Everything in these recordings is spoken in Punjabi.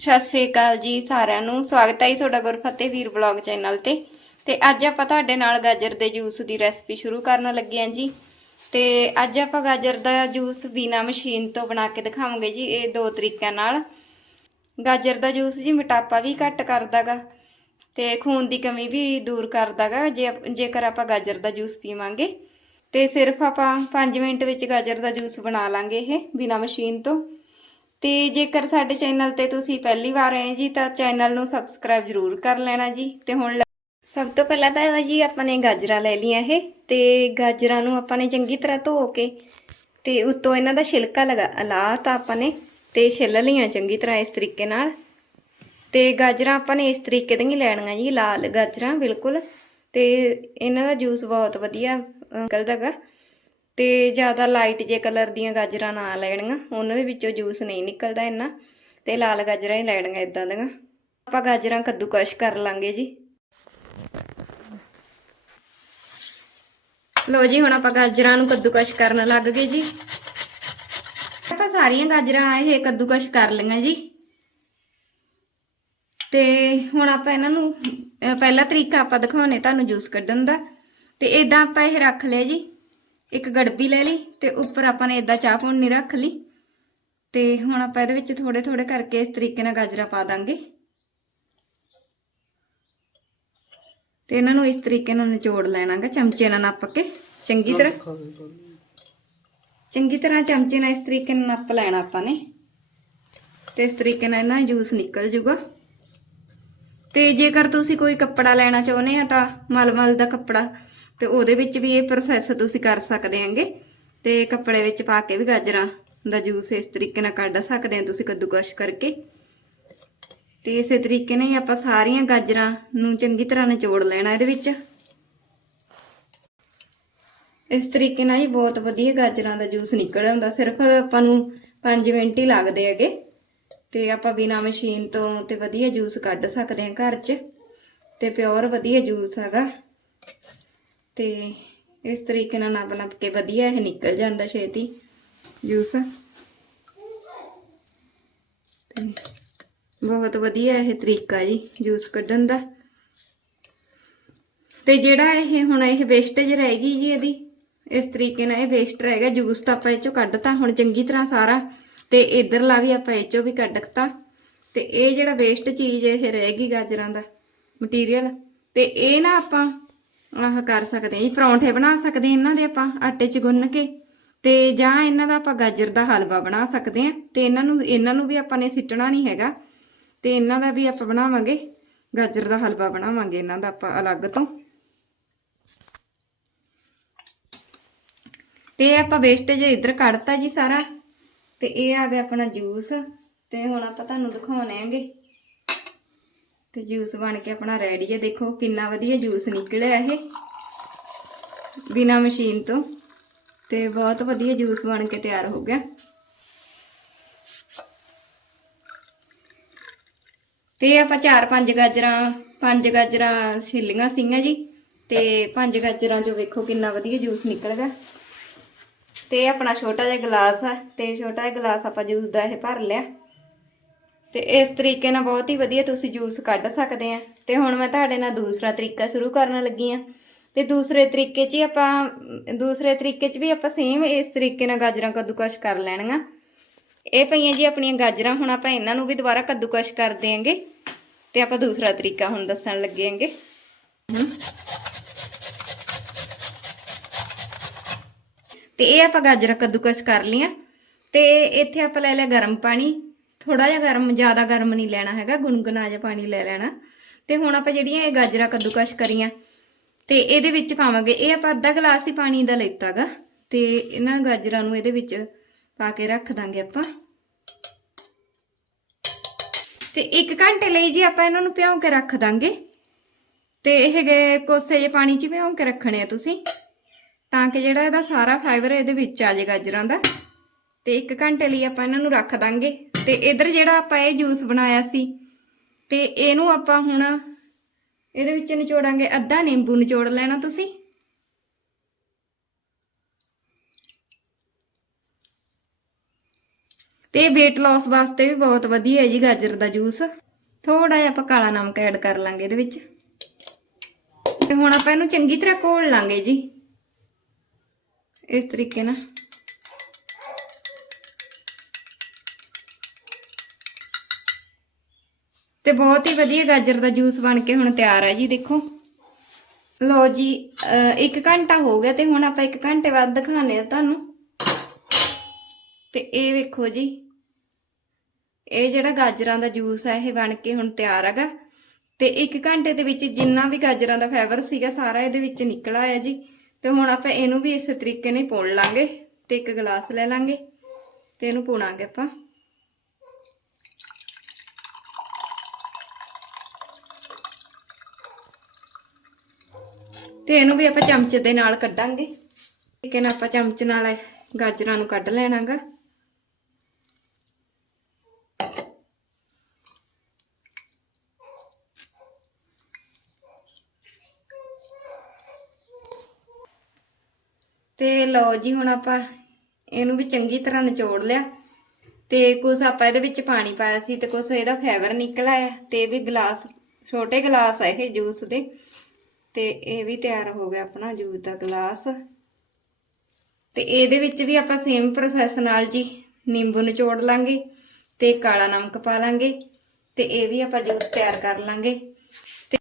ਸਤਿ ਸ੍ਰੀ ਅਕਾਲ ਜੀ ਸਾਰਿਆਂ ਨੂੰ। ਸਵਾਗਤ ਹੈ ਜੀ ਤੁਹਾਡਾ ਗੁਰਫਤਿਹ ਵੀਰ ਬਲੌਗ ਚੈਨਲ ਤੇ। ਤੇ ਅੱਜ ਆਪਾਂ ਤੁਹਾਡੇ ਨਾਲ ਗਾਜਰ ਦੇ ਜੂਸ ਦੀ ਰੈਸਪੀ ਸ਼ੁਰੂ ਕਰਨ ਲੱਗੇ ਹਾਂ ਜੀ। ਤੇ ਅੱਜ ਆਪਾਂ ਗਾਜਰ ਦਾ ਜੂਸ ਬਿਨਾ ਮਸ਼ੀਨ ਤੋਂ ਬਣਾ ਕੇ ਦਿਖਾਵਾਂਗੇ ਜੀ, ਇਹ ਦੋ ਤਰੀਕਿਆਂ ਨਾਲ। ਗਾਜਰ ਦਾ ਜੂਸ ਜੀ ਮੋਟਾਪਾ ਵੀ ਘੱਟ ਕਰਦਾਗਾ ਤੇ ਖੂਨ ਦੀ ਕਮੀ ਵੀ ਦੂਰ ਕਰਦਾਗਾ, ਜੇ ਜੇਕਰ ਆਪਾਂ ਗਾਜਰ ਦਾ ਜੂਸ ਪੀਵਾਂਗੇ। ਤੇ ਸਿਰਫ ਆਪਾਂ 5 ਮਿੰਟ ਵਿੱਚ ਗਾਜਰ ਦਾ ਜੂਸ ਬਣਾ ਲਾਂਗੇ ਇਹ ਬਿਨਾ ਮਸ਼ੀਨ ਤੋਂ। ਤੇ ਜੇਕਰ ਸਾਡੇ ਚੈਨਲ ਤੇ ਤੁਸੀਂ ਪਹਿਲੀ ਵਾਰ ਆਏ ਜੀ ਤਾਂ ਚੈਨਲ ਨੂੰ ਸਬਸਕ੍ਰਾਈਬ ਜ਼ਰੂਰ ਕਰ ਲੈਣਾ ਜੀ ਤੇ ਹੁਣ ਲ- ਸਭ ਤੋਂ ਪਹਿਲਾਂ ਤਾਂ ਜੀ ਆਪਾਂ ਨੇ ਗਾਜਰਾਂ ਲੈ ਲਈਆਂ ਇਹ ਤੇ ਗਾਜਰਾਂ ਨੂੰ ਆਪਾਂ ਨੇ ਚੰਗੀ ਤਰ੍ਹਾਂ ਧੋ ਕੇ ਤੇ ਉੱਤੋਂ ਇਹਨਾਂ ਦਾ ਛਿਲਕਾ ਲਗਾ ਲਾ ਤਾਂ ਆਪਾਂ ਨੇ ਤੇ ਛਿੱਲ ਲਈਆਂ ਚੰਗੀ ਤਰ੍ਹਾਂ ਇਸ ਤਰੀਕੇ ਨਾਲ। ਤੇ ਗਾਜਰਾਂ ਆਪਾਂ ਨੇ ਇਸ ਤਰੀਕੇ ਦੀਆਂ ਹੀ ਲੈਣੀਆਂ ਜੀ ਲਾਲ ਗਾਜਰਾਂ ਬਿਲਕੁਲ ਤੇ ਇਹਨਾਂ ਦਾ ਜੂਸ ਬਹੁਤ ਵਧੀਆ ਅਹ, ਨਿਕਲਦਾਗਾ ਤੇ ਜ਼ਿਆਦਾ ਲਾਈਟ ਜੇ ਕਲਰ ਦੀਆਂ ਗਾਜਰਾਂ ਨਾ ਲੈਣੀਆਂ, ਉਹਨਾਂ ਦੇ ਵਿੱਚੋਂ ਜੂਸ ਨਹੀਂ ਨਿਕਲਦਾ ਇੰਨਾ, ਤੇ ਲਾਲ ਗਾਜਰਾਂ ਹੀ ਲੈਣੀਆਂ ਇਦਾਂ ਦੀਆਂ। ਆਪਾਂ ਗਾਜਰਾਂ ਕੱਦੂਕਸ਼ ਕਰ ਲਾਂਗੇ ਜੀ। ਲੋ ਜੀ, ਹੁਣ ਆਪਾਂ ਗਾਜਰਾਂ ਨੂੰ ਕੱਦੂਕਸ਼ ਕਰਨ ਲੱਗ ਗਏ ਜੀ। ਆਪਾਂ ਸਾਰੀਆਂ ਗਾਜਰਾਂ ਇਹ ਕੱਦੂਕਸ਼ ਕਰ ਲਈਆਂ ਜੀ। ਤੇ ਹੁਣ ਆਪਾਂ ਇਹਨਾਂ ਨੂੰ ਪਹਿਲਾ ਤਰੀਕਾ ਆਪਾਂ ਦਿਖਾਉਣੇ, ਤੁਹਾਨੂੰ ਜੂਸ ਕੱਢਣ ਦਾ। ਤੇ ਇਦਾਂ ਆਪਾਂ ਇਹ ਰੱਖ ਲਿਆ ਜੀ। ਇੱਕ ਗੜਬੀ ਲੈ ਲਈ ਤੇ ਉੱਪਰ ਆਪਾਂ ਨੇ ਇਦਾਂ ਚਾਹ ਪੁੰਨੀ ਰੱਖ ਲਈ। ਤੇ ਹੁਣ ਆਪਾਂ ਇਹਦੇ ਵਿੱਚ ਥੋੜੇ ਥੋੜੇ ਕਰਕੇ ਇਸ ਤਰੀਕੇ ਨਾਲ ਗਾਜਰਾਂ ਪਾ ਦਾਂਗੇ। ਤੇ ਇਹਨਾਂ ਨੂੰ ਇਸ ਤਰੀਕੇ ਨਾਲ ਨਿਚੋੜ ਲੈਣਾਗਾ ਚਮਚੇ ਨਾਲ ਨੱਪ ਕੇ। ਚੰਗੀ ਤਰ੍ਹਾਂ ਚੰਗੀ ਤਰ੍ਹਾਂ ਚਮਚੇ ਨਾਲ ਇਸ ਤਰੀਕੇ ਨਾਲ ਨੱਪ ਲੈਣਾ ਆਪਾਂ ਨੇ। ਤੇ ਇਸ ਤਰੀਕੇ ਨਾਲ ਇਹਨਾਂ ਜੂਸ ਨਿਕਲ ਜੂਗਾ। ਤੇ ਜੇਕਰ ਤੁਸੀਂ ਕੋਈ ਕੱਪੜਾ ਲੈਣਾ ਚਾਹੁੰਦੇ ਆ ਤਾਂ ਮਲਮਲ ਦਾ ਕੱਪੜਾ ਤੇ ਉਹਦੇ ਵਿੱਚ ਵੀ ਇਹ ਪ੍ਰੋਸੈਸ ਤੁਸੀਂ ਕਰ ਸਕਦੇ ਆਂਗੇ ਤੇ ਕੱਪੜੇ ਵਿੱਚ ਪਾ ਕੇ ਵੀ ਗਾਜਰਾਂ ਦਾ ਜੂਸ ਇਸ ਤਰੀਕੇ ਨਾਲ ਕੱਢ ਸਕਦੇ ਆ ਤੁਸੀਂ ਕੱਦੂਕਸ਼ ਕਰਕੇ। ਤੇ ਇਸੇ ਤਰੀਕੇ ਨਾਲ ਹੀ ਆਪਾਂ ਸਾਰੀਆਂ ਗਾਜਰਾਂ ਨੂੰ ਚੰਗੀ ਤਰ੍ਹਾਂ ਨਿਚੋੜ ਲੈਣਾ ਇਹਦੇ ਵਿੱਚ। ਇਸ ਤਰੀਕੇ ਨਾਲ ਹੀ ਬਹੁਤ ਵਧੀਆ ਗਾਜਰਾਂ ਦਾ ਜੂਸ ਨਿਕਲ ਆਉਂਦਾ। ਸਿਰਫ ਆਪਾਂ ਨੂੰ 5 ਮਿੰਟ ਹੀ ਲੱਗਦੇ ਹੈਗੇ। ਤੇ ਆਪਾਂ ਬਿਨਾ ਮਸ਼ੀਨ ਤੋਂ ਤੇ ਵਧੀਆ ਜੂਸ ਕੱਢ ਸਕਦੇ ਹਾਂ ਘਰ 'ਚ। ਤੇ ਪਿਓਰ ਵਧੀਆ ਜੂਸ ਹੈਗਾ। ਤੇ ਇਸ ਤਰੀਕੇ ਨਾਲ ਨੱਪ ਨੱਪ ਕੇ ਵਧੀਆ ਇਹ ਨਿਕਲ ਜਾਂਦਾ ਛੇਤੀ। ਜੂਸ। ਬਹੁਤ ਵਧੀਆ ਇਹ ਤਰੀਕਾ ਜੀ ਜੂਸ ਕੱਢਣ ਦਾ। ਤੇ ਜਿਹੜਾ ਇਹ ਹੁਣ ਇਹ ਵੇਸਟੇਜ ਰਹੇਗੀ ਜੀ ਇਹਦੀ, ਇਸ ਤਰੀਕੇ ਨਾਲ ਇਹ ਵੇਸਟ ਰਹੇਗਾ ਜੂਸ ਤਾਂ ਆਪਾਂ ਇਹ ਚੋਂ ਕੱਢਤਾ ਹੁਣ ਚੰਗੀ ਤਰ੍ਹਾਂ ਸਾਰਾ। ਤੇ ਇਧਰਲਾ ਵੀ ਆਪਾਂ ਇਹ ਚੋਂ ਵੀ ਕੱਢਤਾ ਤੇ। ਇਹ ਜਿਹੜਾ ਵੇਸਟ ਚੀਜ਼ ਇਹ ਰਹੇਗੀ ਗਾਜਰਾਂ ਦਾ ਮਟੀਰੀਅਲ ਤੇ ਇਹ ਨਾ ਆਪਾਂ ਆਹ ਕਰ ਸਕਦੇ ਹਾਂ ਜੀ, ਪਰੌਂਠੇ ਬਣਾ ਸਕਦੇ ਇਹਨਾਂ ਦੇ ਆਪਾਂ, ਆਟੇ 'ਚ ਗੁੰਨ ਕੇ ਤੇ ਜਾਂ ਇਹਨਾਂ ਦਾ ਆਪਾਂ ਗਾਜਰ ਦਾ ਹਲਵਾ ਬਣਾ ਸਕਦੇ ਹਾਂ ਤੇ ਇਹਨਾਂ ਨੂੰ ਇਹਨਾਂ ਨੂੰ ਵੀ ਆਪਾਂ ਨੇ ਸਿੱਟਣਾ ਨਹੀਂ ਹੈਗਾ ਤੇ ਇਹਨਾਂ ਦਾ ਵੀ ਆਪਾਂ ਬਣਾਵਾਂਗੇ, ਗਾਜਰ ਦਾ ਹਲਵਾ ਬਣਾਵਾਂਗੇ ਇਹਨਾਂ ਦਾ ਆਪਾਂ ਅਲੱਗ ਤੋਂ। ਤੇ ਇਹ ਆਪਾਂ ਵੇਸਟੇਜ ਇੱਧਰ ਕੱਢਤਾ ਜੀ ਸਾਰਾ ਤੇ ਇਹ ਆ ਗਿਆ ਆਪਣਾ ਜੂਸ ਤੇ ਹੁਣ ਆਪਾਂ ਤੁਹਾਨੂੰ ਦਿਖਾਉਣੇ ਆਂਗੇ ਤੇ ਜੂਸ ਬਣ ਕੇ ਆਪਣਾ ਰੈਡੀ ਹੈ। ਦੇਖੋ ਕਿੰਨਾ ਵਧੀਆ ਜੂਸ ਨਿਕਲਿਆ ਇਹ। ਬਿਨਾ ਮਸ਼ੀਨ ਤੋਂ। ਤੇ ਬਹੁਤ ਵਧੀਆ ਜੂਸ ਬਣ ਕੇ ਤਿਆਰ ਹੋ ਗਿਆ। ਤੇ ਆਪਾਂ ਚਾਰ ਪੰਜ ਗਾਜਰਾਂ ਪੰਜ ਗਾਜਰਾਂ ਛਿੱਲੀਆਂ ਸੀਗੀਆਂ ਜੀ। ਤੇ ਪੰਜ ਗਾਜਰਾਂ ਚੋਂ ਵੇਖੋ ਕਿੰਨਾ ਵਧੀਆ ਜੂਸ ਨਿਕਲ ਗਿਆ। ਤੇ ਆਪਣਾ ਛੋਟਾ ਜਿਹਾ ਗਲਾਸ ਆ। ਤੇ ਛੋਟਾ ਜਿਹਾ ਗਲਾਸ ਆਪਾਂ ਜੂਸ ਦਾ ਇਹ ਭਰ ਲਿਆ। ਤੇ ਇਸ ਤਰੀਕੇ ਨਾਲ ਬਹੁਤ ਹੀ ਵਧੀਆ ਤੁਸੀਂ ਜੂਸ ਕੱਢ ਸਕਦੇ ਆ। ਤੇ ਹੁਣ ਮੈਂ ਤੁਹਾਡੇ ਨਾਲ ਦੂਸਰਾ ਤਰੀਕਾ ਸ਼ੁਰੂ ਕਰਨ ਲੱਗੀ ਆ। ਤੇ ਦੂਸਰੇ ਤਰੀਕੇ 'ਚ ਹੀ ਆਪਾਂ, ਦੂਸਰੇ ਤਰੀਕੇ 'ਚ ਵੀ ਆਪਾਂ ਸੇਮ ਇਸ ਤਰੀਕੇ ਨਾਲ ਗਾਜਰਾਂ ਕੱਦੂਕਸ਼ ਕਰ ਲੈਣੀਆਂ। ਇਹ ਪਈਆਂ ਜੀ ਆਪਣੀਆਂ ਗਾਜਰਾਂ, ਹੁਣ ਆਪਾਂ ਇਹਨਾਂ ਨੂੰ ਵੀ ਦੁਬਾਰਾ ਕੱਦੂਕਸ਼ ਕਰ ਦੇਾਂਗੇ ਤੇ ਆਪਾਂ ਦੂਸਰਾ ਤਰੀਕਾ ਹੁਣ ਦੱਸਣ ਲੱਗੇ ਆਂਗੇ। ਹਮ। ਤੇ ਇਹ ਆਪਾਂ ਗਾਜਰਾਂ ਕੱਦੂਕਸ਼ ਕਰ ਲੀਆਂ ਤੇ ਇੱਥੇ ਆਪਾਂ ਲੈ ਲਿਆ ਗਰਮ ਪਾਣੀ। ਥੋੜਾ ਜਿਹਾ ਗਰਮ, ਜ਼ਿਆਦਾ ਗਰਮ ਨਹੀਂ ਲੈਣਾ ਹੈਗਾ ਗੁਨਗੁਨਾ ਜਿਹਾ ਪਾਣੀ ਲੈ ਲੈਣਾ। ਤੇ ਹੁਣ ਆਪਾਂ ਜਿਹੜੀਆਂ ਇਹ ਗਾਜਰਾਂ ਕੱਦੂਕਸ਼ ਕਰੀਆਂ, ਤੇ ਇਹਦੇ ਵਿੱਚ ਪਾਵਾਂਗੇ, ਇਹ ਆਪਾਂ ਅੱਧਾ ਗਲਾਸ ਹੀ ਪਾਣੀ ਦਾ ਲੈਤਾਗਾ, ਤੇ ਇਹਨਾਂ ਗਾਜਰਾਂ ਨੂੰ ਇਹਦੇ ਵਿੱਚ ਪਾ ਕੇ ਰੱਖ ਦਾਂਗੇ ਆਪਾਂ। ਤੇ 1 ਘੰਟੇ ਲਈ ਜੀ ਆਪਾਂ ਇਹਨਾਂ ਨੂੰ ਭਿਉਂ ਕੇ ਰੱਖ ਦਾਂਗੇ। ਤੇ ਇਹ ਕੋਸੇ ਜਿਹੇ ਪਾਣੀ 'ਚ ਭਿਉਂ ਕੇ ਰੱਖਣੇ ਆ ਤੁਸੀਂ, ਤਾਂ ਕਿ ਜਿਹੜਾ ਇਹਦਾ ਸਾਰਾ ਫਾਈਬਰ ਇਹਦੇ ਵਿੱਚ ਆ ਜਾਏ ਗਾਜਰਾਂ ਦਾ। ਤੇ 1 ਘੰਟੇ ਲਈ ਆਪਾਂ ਇਹਨਾਂ ਨੂੰ ਰੱਖ ਦਾਂਗੇ। ਤੇ ਇਧਰ ਜਿਹੜਾ ਆਪਾਂ ਇਹ ਜੂਸ ਬਣਾਇਆ ਸੀ, ਤੇ ਇਹਨੂੰ ਆਪਾਂ ਹੁਣ ਇਹਦੇ ਵਿੱਚ ਨਿਚੋੜਾਂਗੇ ਅੱਧਾ ਨਿੰਬੂ ਨਿਚੋੜ ਲੈਣਾ ਤੁਸੀਂ। ਤੇ weight loss ਵਾਸਤੇ ਵੀ ਬਹੁਤ ਵਧੀਆ ਹੈ ਜੀ ਗਾਜਰ ਦਾ ਜੂਸ। ਥੋੜਾ ਜਿਹਾ ਆਪਾਂ ਕਾਲਾ ਨਮਕ ਐਡ ਕਰ ਲਾਂਗੇ ਇਹਦੇ ਵਿੱਚ। ਤੇ ਹੁਣ ਆਪਾਂ ਇਹਨੂੰ ਚੰਗੀ ਤਰ੍ਹਾਂ ਘੋਲ ਲਾਂਗੇ ਜੀ। ਇਸ ਤਰੀਕੇ ਨਾਲ। ਤੇ ਬਹੁਤ ਹੀ ਵਧੀਆ ਗਾਜਰ ਦਾ ਜੂਸ ਬਣ ਕੇ ਹੁਣ ਤਿਆਰ ਹੈ ਜੀ, ਦੇਖੋ। ਲੋ ਜੀ 1 ਘੰਟਾ ਹੋ ਗਿਆ ਤੇ ਹੁਣ ਆਪਾਂ 1 ਘੰਟੇ ਬਾਅਦ ਦਿਖਾਣੇ ਆ ਤੁਹਾਨੂੰ। ਤੇ ਇਹ ਵੇਖੋ ਜੀ, ਇਹ ਜਿਹੜਾ ਗਾਜਰਾਂ ਦਾ ਜੂਸ ਹੈ ਇਹ ਬਣ ਕੇ ਹੁਣ ਤਿਆਰ ਹੈਗਾ। ਤੇ 1 ਘੰਟੇ ਦੇ ਵਿੱਚ ਜਿੰਨਾ ਵੀ ਗਾਜਰਾਂ ਦਾ ਫਾਈਬਰ ਸੀਗਾ, ਸਾਰਾ ਇਹਦੇ ਵਿੱਚ ਨਿਕਲ ਆਇਆ ਜੀ। ਤੇ ਹੁਣ ਆਪਾਂ ਇਹਨੂੰ ਵੀ ਇਸੇ ਤਰੀਕੇ ਨਾਲ ਪੁਣ ਲਾਂਗੇ ਤੇ ਇੱਕ ਗਲਾਸ ਲੈ ਲਾਂਗੇ ਤੇ ਇਹਨੂੰ ਪੁਣਾਂਗੇ ਆਪਾਂ। ਤੇ ਇਹਨੂੰ ਵੀ ਆਪਾਂ ਚਮਚ ਦੇ ਨਾਲ ਕੱਢਾਂਗੇ। ਤਰੀਕੇ ਨਾਲ ਆਪਾਂ ਚਮਚ ਨਾਲ ਗਾਜਰਾਂ ਨੂੰ ਕੱਢ ਲੈਣਾਗਾ। ਤੇ ਲਓ ਜੀ, ਹੁਣ ਆਪਾਂ ਇਹਨੂੰ ਵੀ ਚੰਗੀ ਤਰ੍ਹਾਂ ਨਿਚੋੜ ਲਿਆ। ਤੇ ਕੁਝ ਆਪਾਂ ਇਹਦੇ ਵਿੱਚ ਪਾਣੀ ਪਾਇਆ ਸੀ ਤੇ ਕੁਝ ਇਹਦਾ ਫਾਈਬਰ ਨਿਕਲ ਆਇਆ ਤੇ ਵੀ ਗਲਾਸ, ਛੋਟੇ ਗਲਾਸ ਆ ਇਹ ਜੂਸ ਦੇ। ਤੇ ਇਹ ਵੀ ਤਿਆਰ ਹੋ ਗਿਆ ਆਪਣਾ ਜੂਸ ਦਾ ਗਲਾਸ। ਤੇ ਇਹਦੇ ਵਿੱਚ ਵੀ ਆਪਾਂ ਸੇਮ ਪ੍ਰੋਸੈਸ ਨਾਲ ਜੀ ਨਿੰਬੂ ਨਿਚੋੜ ਲਾਂਗੇ ਤੇ ਕਾਲਾ ਨਮਕ ਪਾ ਲਾਂਗੇ ਤੇ ਇਹ ਵੀ ਆਪਾਂ ਜੂਸ ਤਿਆਰ ਕਰ ਲਾਂਗੇ। ਤੇ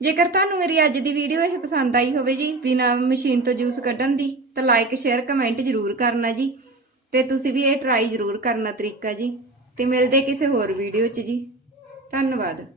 ਜੇਕਰ ਤੁਹਾਨੂੰ ਮੇਰੀ ਅੱਜ ਦੀ ਵੀਡੀਓ ਇਹ ਪਸੰਦ ਆਈ ਹੋਵੇ ਜੀ ਬਿਨਾ ਮਸ਼ੀਨ ਤੋਂ ਜੂਸ ਕੱਢਣ ਦੀ, ਤਾਂ ਲਾਈਕ ਸ਼ੇਅਰ ਕਮੈਂਟ ਜ਼ਰੂਰ ਕਰਨਾ ਜੀ। ਤੇ ਤੁਸੀਂ ਵੀ ਇਹ ਟਰਾਈ ਜ਼ਰੂਰ ਕਰਨਾ ਤਰੀਕਾ ਜੀ। ਤੇ ਮਿਲਦੇ ਕਿਸੇ ਹੋਰ ਵੀਡੀਓ 'ਚ ਜੀ। ਧੰਨਵਾਦ।